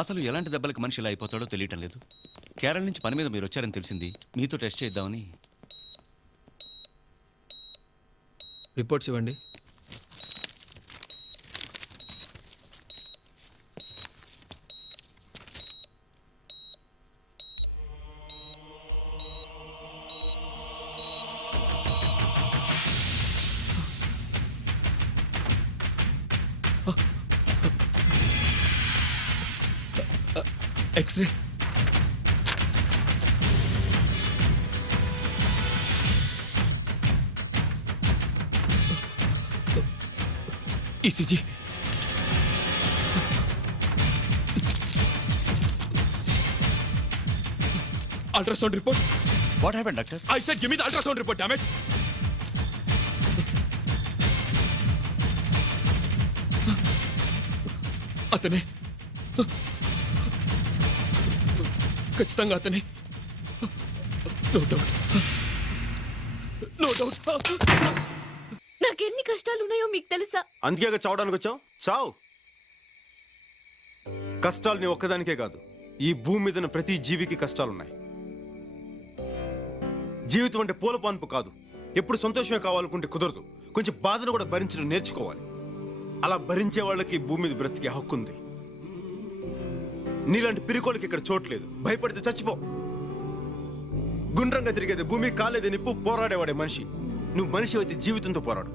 అసలు ఎలాంటి దెబ్బలకు మనిషి ఇలా అయిపోతాడో తెలియటం లేదు. కేరళ నుంచి పని మీద మీరు వచ్చారని తెలిసింది. మీతో టెస్ట్ చేద్దామని. రిపోర్ట్స్ ఇవ్వండి. X-ray. ECG. Ultrasound report. What happened doctor? I said give me the ultrasound report, damn it. అతనే, ఖచ్చితంగా అతనే. No doubt, no doubt. నాకెన్ని కష్టాలున్నాయో మీకు తెలుసా? అందుకే చావడానికి వచ్చావు. చావు. కష్టాలు నీ ఒక్కదానికే కాదు, ఈ భూమి మీద ఉన్న ప్రతి జీవికి కష్టాలున్నాయి. జీవితం అంటే పూల పాన్పు కాదు. ఎప్పుడు సంతోషమే కావాలనుకుంటే కుదరదు. కొంచెం బాధను కూడా భరించడం నేర్చుకోవాలి. అలా భరించే వాళ్ళకి భూమి మీద బ్రతికే హక్కు ఉంది. నీలాంటి పిరికోళ్ళకి ఇక్కడ చోట్లేదు. భయపడితే చచ్చిపో. గుండ్రంగా తిరిగేది భూమి, కాలేది నిప్పు, పోరాడేవాడే మనిషి. నువ్వు మనిషి అయితే జీవితంతో పోరాడు.